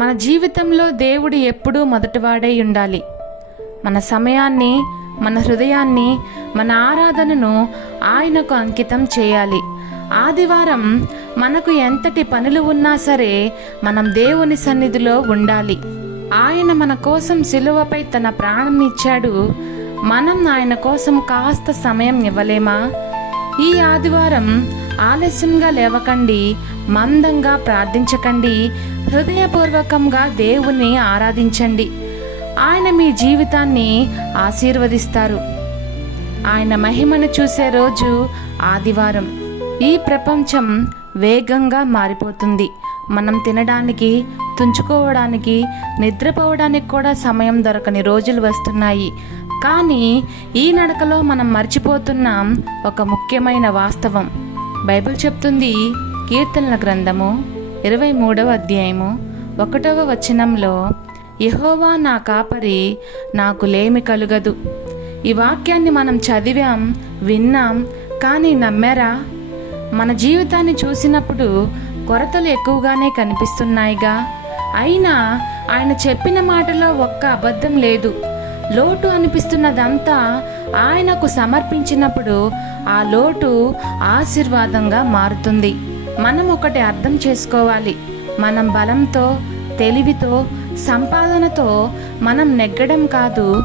మన జీవితంలో దేవుడు ఎప్పుడూ మొదటివాడై ఉండాలి. మన సమయాన్ని మన హృదయాన్ని మన ఆరాధనను ఆయనకు అంకితం చేయాలి. ఆదివారం మనకు ఎంతటి పనులు ఉన్నా సరే మనం దేవుని సన్నిధిలో ఉండాలి. ఆయన మన కోసం సిలువపై తన ప్రాణం ఇచ్చాడు. మనం ఆయన కోసం కాస్త సమయం ఇవ్వలేమా? ఈ ఆదివారం ఆలస్యంగా లేవకండి మందంగా ప్రార్థించకండి హృదయపూర్వకంగా దేవుణ్ణి ఆరాధించండి. ఆయన మీ జీవితాన్ని ఆశీర్వదిస్తారు. ఆయన మహిమను చూసే రోజు ఆదివారం. ఈ ప్రపంచం వేగంగా మారిపోతుంది. మనం తినడానికి తుంచుకోవడానికి నిద్రపోవడానికి కూడా సమయం దొరకని రోజులు వస్తున్నాయి. కానీ ఈ నడకలో మనం మర్చిపోతున్నాం ఒక ముఖ్యమైన వాస్తవం. బైబిల్ చెప్తుంది కీర్తనల గ్రంథము ఇరవై మూడవ అధ్యాయము ఒకటవ వచనంలో యహోవా నా కాపరి నాకు లేమి కలుగదు. ఈ వాక్యాన్ని మనం చదివాం విన్నాం కానీ నమ్మారా? మన జీవితాన్ని చూసినప్పుడు కొరతలు ఎక్కువగానే కనిపిస్తున్నాయిగా. అయినా ఆయన చెప్పిన మాటలో ఒక్క అబద్ధం లేదు. లోటు అనిపిస్తున్నదంతా ఆయనకు సమర్పించినప్పుడు ఆ లోటు ఆశీర్వాదంగా మారుతుంది. మనం ఒకటి అర్థం చేసుకోవాలి. మనం బలంతో తెలివితో సంపాదనతో మనం నెగ్గడం కాదు.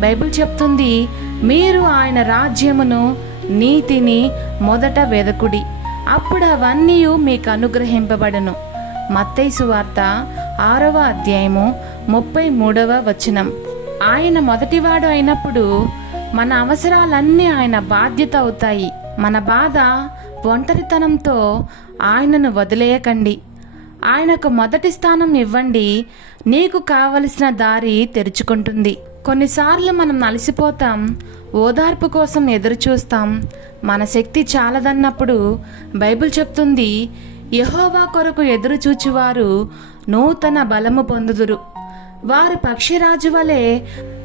బైబిల్ చెప్తుంది మీరు ఆయన రాజ్యమును నీతిని మొదట వెదకుడి. అప్పుడు అవన్నీ మీకు అనుగ్రహింపబడను. మత్తైసు వార్త ఆరవ అధ్యాయము ముప్పై మూడవ వచనం. ఆయన మొదటివాడు అయినప్పుడు మన అవసరాలన్నీ ఆయన బాధ్యత అవుతాయి. మన బాధ ఒంటరితనంతో ఆయనను వదిలేయకండి. ఆయనకు మొదటి స్థానం ఇవ్వండి. నీకు కావలసిన దారి తెరుచుకుంటుంది. కొన్నిసార్లు మనం అలసిపోతాం. ఓదార్పు కోసం ఎదురు చూస్తాం మన శక్తి చాలదన్నప్పుడు బైబిల్ చెప్తుంది యహోవా కొరకు ఎదురు చూచువారు నూతన బలము పొందుదురు. వారు పక్షిరాజు వలె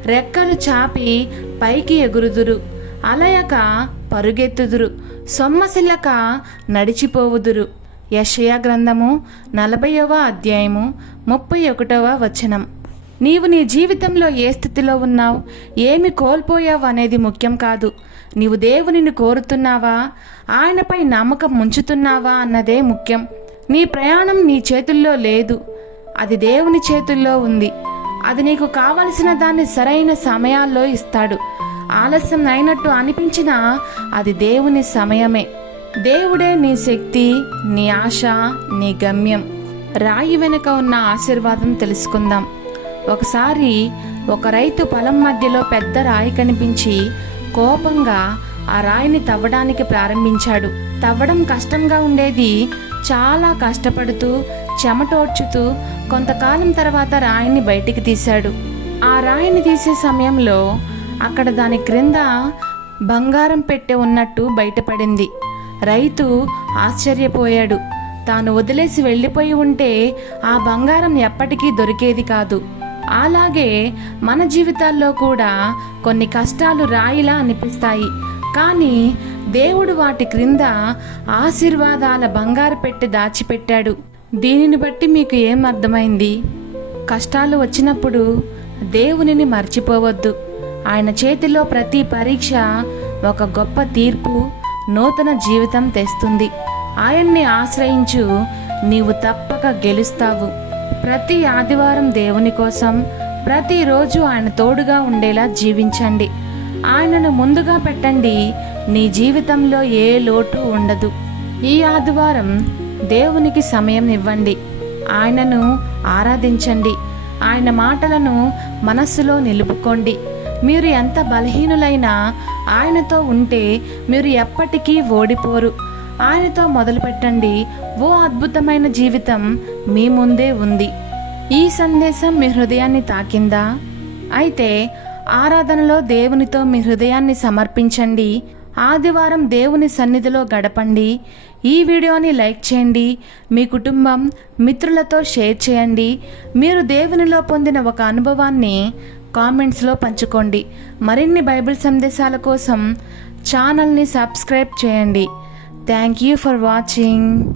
రెక్కలు చాపి పైకి ఎగురుదురు. అలయక పరుగెత్తుదురు. సొమ్మసిల్లక నడిచిపోవుదురు. యషయా గ్రంథము నలభైవ అధ్యాయము ముప్పై ఒకటవ వచనం. నీవు నీ జీవితంలో ఏ స్థితిలో ఉన్నావు? ఏమి కోల్పోయావు అనేది ముఖ్యం కాదు. నీవు దేవునిని కోరుతున్నావా? ఆయనపై నమ్మకం ఉంచుతున్నావా అన్నదే ముఖ్యం. నీ ప్రయాణం నీ చేతుల్లో లేదు. అది దేవుని చేతుల్లో ఉంది. అది నీకు కావలసిన దాన్ని సరైన సమయాల్లో ఇస్తాడు. ఆలస్యం అయినట్టు అనిపించినా అది దేవుని సమయమే. దేవుడే నీ శక్తి నీ ఆశ నీ గమ్యం. రాయి వెనుక ఉన్న ఆశీర్వాదం తెలుసుకుందాం. ఒకసారి ఒక రైతు పొలం మధ్యలో పెద్ద రాయి కనిపించి కోపంగా ఆ రాయిని తవ్వడానికి ప్రారంభించాడు. తవ్వడం కష్టంగా ఉండేది చాలా కష్టపడుతూ చెమటోడ్చుతూ కొంతకాలం తర్వాత రాయిని బయటికి తీశాడు. ఆ రాయిని తీసే సమయంలో అక్కడ దాని క్రింద బంగారం పెట్టె ఉన్నట్టు బయటపడింది. రైతు ఆశ్చర్యపోయాడు. తాను వదిలేసి వెళ్ళిపోయి ఉంటే ఆ బంగారం ఎప్పటికీ దొరికేది కాదు. అలాగే మన జీవితాల్లో కూడా కొన్ని కష్టాలు రాయిలా అనిపిస్తాయి. కానీ దేవుడు వాటి క్రింద ఆశీర్వాదాల బంగారు పెట్టి దాచిపెట్టాడు. దీనిని బట్టి మీకు ఏం అర్థమైంది? కష్టాలు వచ్చినప్పుడు దేవునిని మర్చిపోవద్దు. ఆయన చేతిలో ప్రతి పరీక్ష ఒక గొప్ప తీర్పు నూతన జీవితం తెస్తుంది. ఆయన్ని ఆశ్రయించు నీవు తప్పక గెలుస్తావు. ప్రతి ఆదివారం దేవుని కోసం ప్రతిరోజు ఆయన తోడుగా ఉండేలా జీవించండి. ఆయనను ముందుగా పెట్టండి. నీ జీవితంలో ఏ లోటు ఉండదు. ఈ ఆదివారం దేవునికి సమయం ఇవ్వండి. ఆయనను ఆరాధించండి. ఆయన మాటలను మనస్సులో నిలుపుకోండి. మీరు ఎంత బలహీనులైనా ఆయనతో ఉంటే మీరు ఎప్పటికీ ఓడిపోరు. ఆయనతో మొదలుపెట్టండి ఓ అద్భుతమైన జీవితం మీ ముందే ఉంది. ఈ సందేశం మీ హృదయాన్ని తాకిందా? అయితే ఆరాధనలో దేవునితో మీ హృదయాన్ని సమర్పించండి. ఆదివారం దేవుని సన్నిధిలో గడపండి. ఈ వీడియోని లైక్ చేయండి. మీ కుటుంబం మిత్రులతో షేర్ చేయండి. మీరు దేవునిలో పొందిన ఒక అనుభవాన్ని కామెంట్స్లో పంచుకోండి. మరిన్ని బైబిల్ సందేశాల కోసం ఛానల్ని సబ్స్క్రైబ్ చేయండి. Thank you for watching.